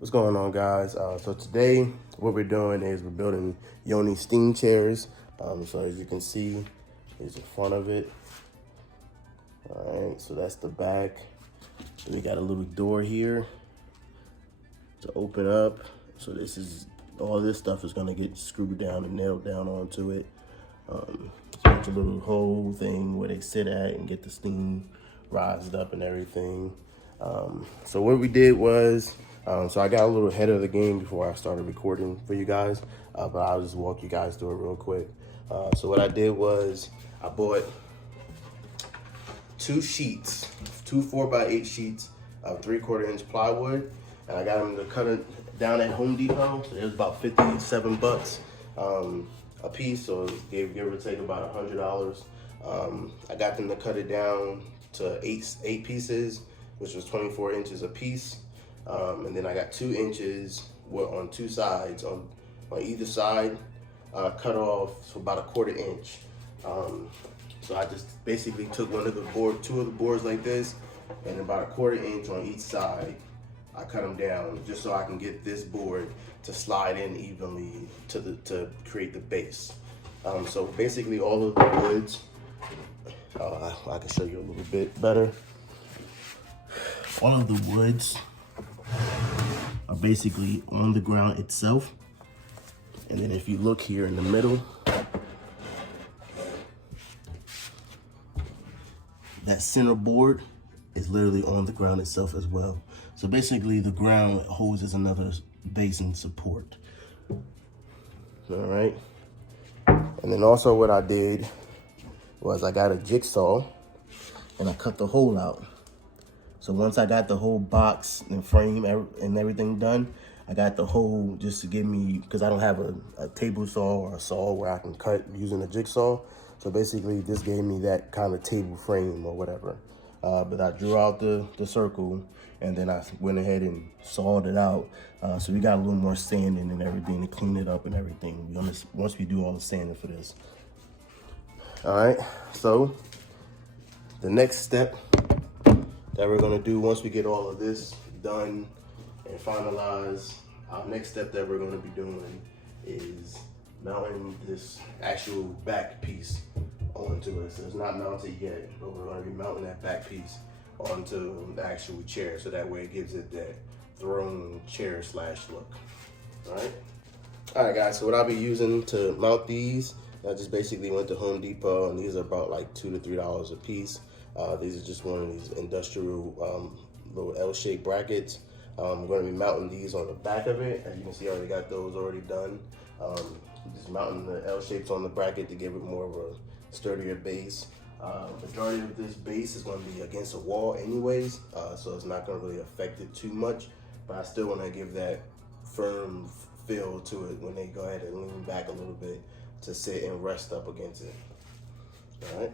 What's going on, guys? So today what we're doing is we're building YONI STEAM chairs. So as you can see, here's the front of it. All right, so that's the back. We got a little door here to open up. So this is, all this stuff is gonna get screwed down and nailed down onto it. It's a little hole thing where they sit at and get the steam rised up and everything. So what we did was, so I got a little ahead of the game before I started recording for you guys, but I'll just walk you guys through it real quick. So what I did was I bought two 4x8 sheets of 3/4 inch plywood, and I got them to cut it down at Home Depot. So it was about 57 bucks a piece, so give or take about $100. I got them to cut it down to eight pieces, which was 24 inches a piece. And then I got 2 inches on two sides, on either side, cut off for about 1/4 inch. So I just basically took two of the boards like this, and about 1/4 inch on each side. I cut them down just so I can get this board to slide in evenly to create the base. So basically all of the woods, I can show you a little bit better. All of the woods are basically on the ground itself. And then if you look here in the middle, that center board is literally on the ground itself as well. So basically the ground holds as another base and support. All right. And then also what I did was I got a jigsaw and I cut the hole out. So once I got the whole box and frame and everything done, I got the hole just to give me, because I don't have a table saw or a saw where I can cut using a jigsaw. So basically this gave me that kind of table frame or whatever. But I drew out the circle, and then I went ahead and sawed it out. So we got a little more sanding and everything to clean it up and everything. Once we do all the sanding for this. All right, so the next step that we're gonna do once we get all of this done and finalized, our next step that we're gonna be doing is mounting this actual back piece onto it. So it's not mounted yet, but we're gonna be mounting that back piece onto the actual chair, so that way it gives it that throne chair / look. All right, guys, so what I'll be using to mount these, I just basically went to Home Depot, and these are about like $2 to $3 a piece. These are just one of these industrial little L-shaped brackets. I'm going to be mounting these on the back of it. As you can see, I already got those already done. Just mounting the L-shapes on the bracket to give it more of a sturdier base. Majority of this base is going to be against a wall anyways, so it's not going to really affect it too much, but I still want to give that firm feel to it when they go ahead and lean back a little bit to sit and rest up against it. All right.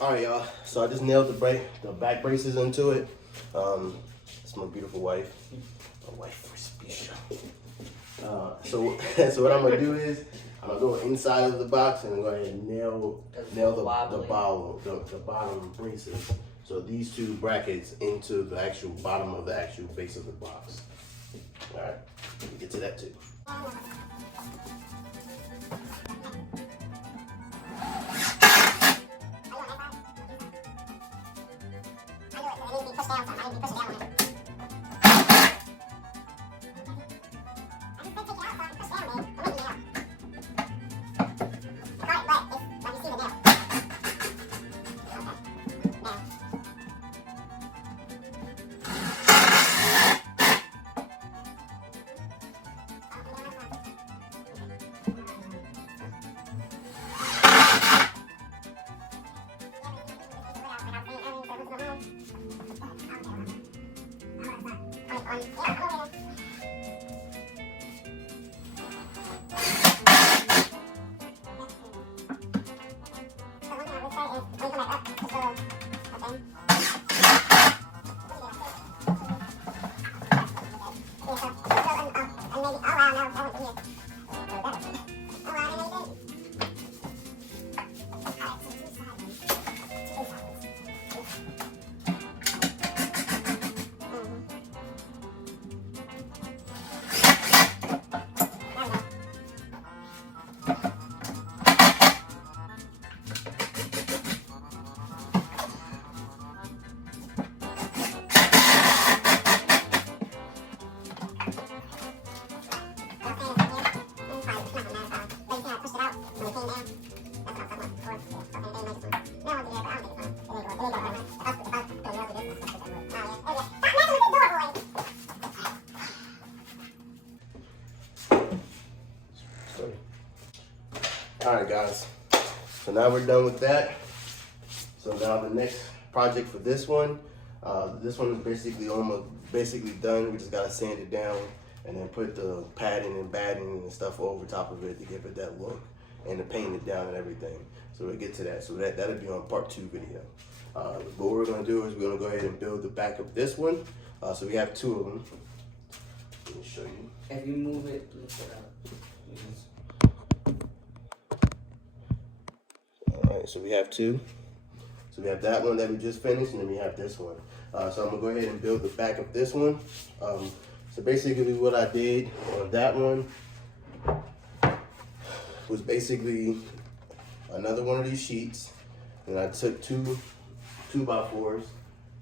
All right, y'all. So I just nailed the back braces into it. It's my beautiful wife. My wife for special. So what I'm gonna do is I'm gonna go inside of the box and go ahead and nail the bottom braces. So these two brackets into the actual bottom of the actual base of the box. All right, we'll get to that too. All right, guys. So now we're done with that. So now the next project for this one is basically almost done. We just gotta sand it down and then put the padding and batting and stuff over top of it to give it that look and to paint it down and everything. So we'll get to that. So that'll be on part 2 video. But what we're gonna do is we're gonna go ahead and build the back of this one. So we have 2 of them. Let me show you. If you move it, lift it up. Alright, so we have 2. So we have that one that we just finished, and then we have this one. So I'm gonna go ahead and build the back of this one. So basically what I did on that one was basically another one of these sheets, and I took 2 2x4s,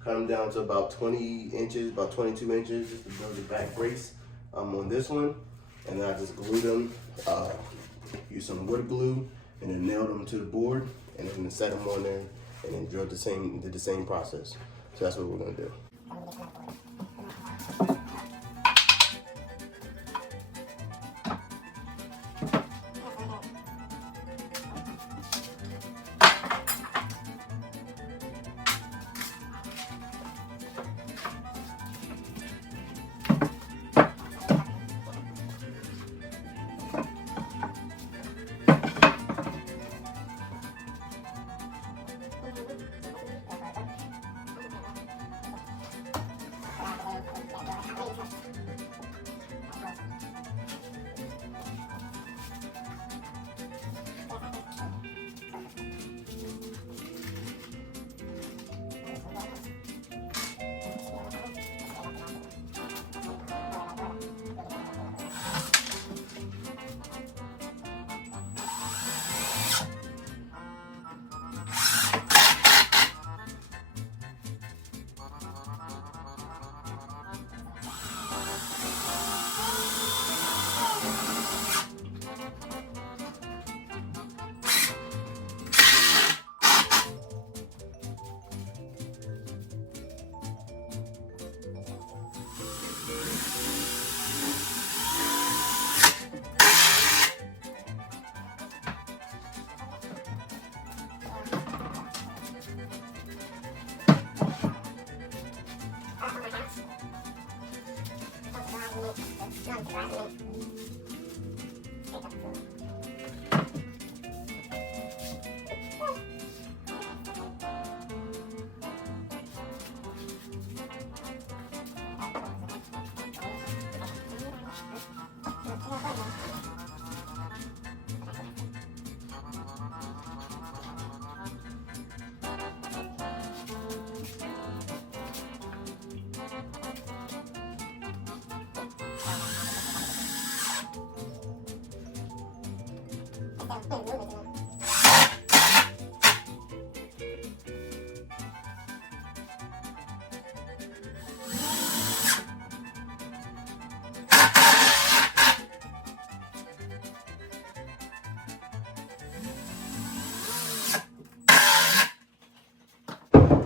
cut them down to about 20 inches, about 22 inches, just to build the back brace on this one. And then I just glued them, used some wood glue, and then nailed them to the board, and then set them on there, and then did the same process. So that's what we're gonna do.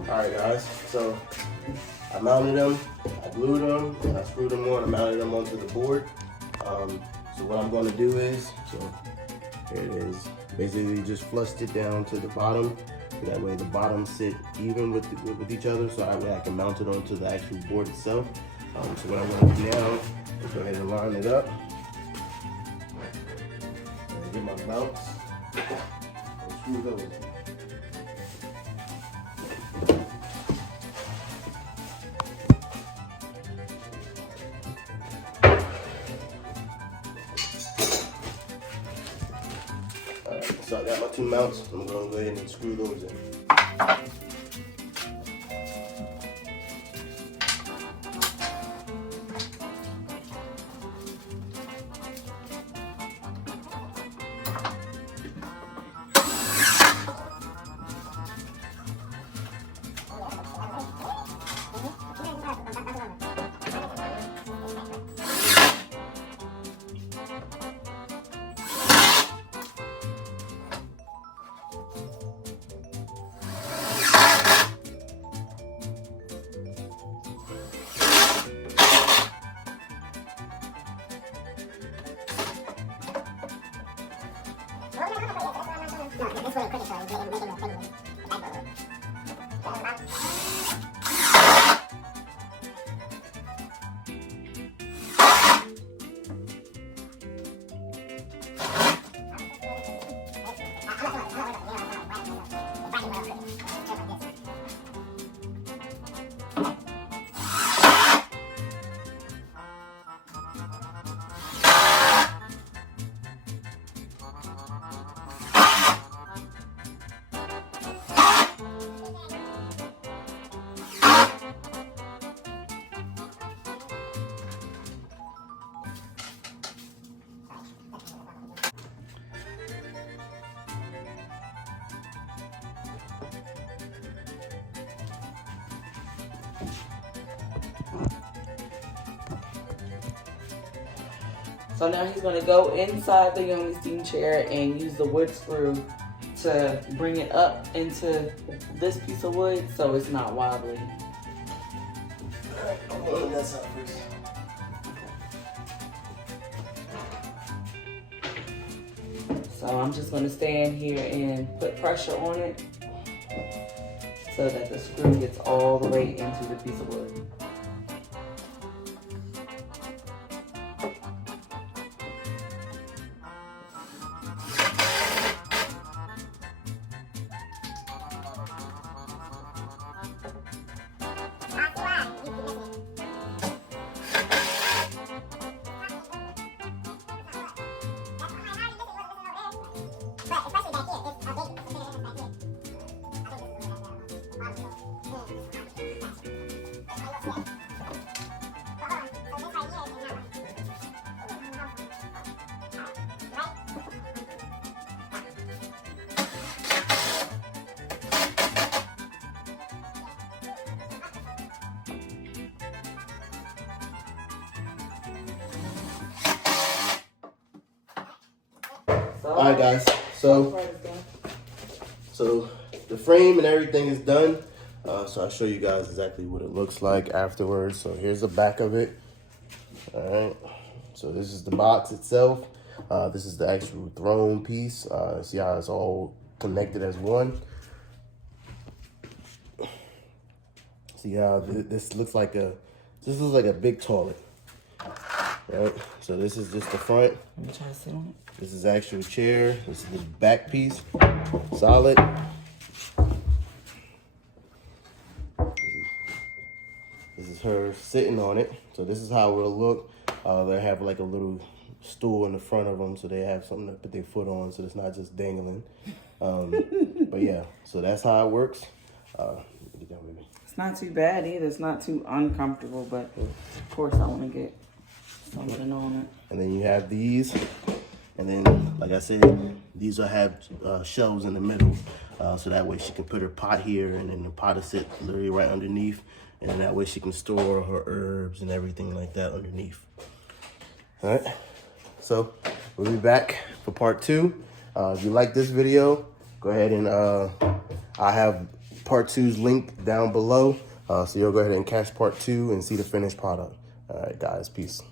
Alright guys, so I mounted them, I glued them, and I screwed them on, I mounted them onto the board. So what I'm going to do is, so here it is, basically just flushed it down to the bottom, so that way the bottoms sit even with each other, so that way I can mount it onto the actual board itself. So what I'm going to do now is go ahead and line it up, and get my mounts, and screw those in. So I got my two mounts. I'm going to go ahead and screw those in. So now he's going to go inside the YONI steam chair and use the wood screw to bring it up into this piece of wood so it's not wobbly. Alright, I'm going on that side first. So I'm just going to stand here and put pressure on it so that the screw gets all the way into the piece of wood. Alright guys, so the frame and everything is done. So I'll show you guys exactly what it looks like afterwards. So here's the back of it. Alright, so this is the box itself. This is the actual throne piece. See how it's all connected as one. See how this looks like a big toilet. Right, so this is just the front. Let me try to sit on it. This is actual chair. This is the back piece, solid. This is her sitting on it. So this is how it'll look. They have like a little stool in the front of them, so they have something to put their foot on, so it's not just dangling. But yeah, so that's how it works. Get down with me. It's not too bad either. It's not too uncomfortable, but of course I want to get something on it. And then you have these. And then, like I said, these will have shelves in the middle, so that way she can put her pot here, and then the pot will sit literally right underneath, and then that way she can store her herbs and everything like that underneath. All right, so we'll be back for part 2. If you like this video, go ahead and I have part 2's link down below, so you'll go ahead and catch part 2 and see the finished product. All right, guys, peace.